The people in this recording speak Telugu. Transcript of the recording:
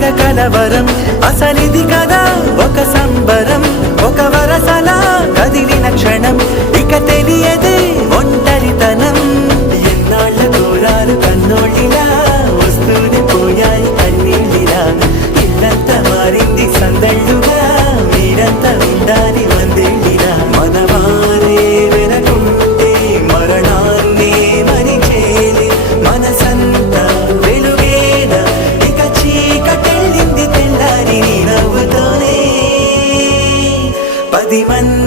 తెగ కలవరం అసలిది కదా ఒక సంబరం ఒక వరసలా కదిలిన క్షణం ఇక తెలియదే ఒంటరితనం ఎన్నాళ్ళ దూరాలు కన్నోళ్ళిలా వస్తూనే పోయాయి కన్నీళ్ళిలా ఇల్లంతా మారింది సందళ్ళుగా మీరంతా ఉండాలి వందేళ్ళిలా మనవారే వెనకుంటే మరణాన్నే మరిచేలే మనసంతా వెలుగేన ఇక చీకటెళ్ళింది తెల్లారి నీ నవ్వుతోనే 10 మంది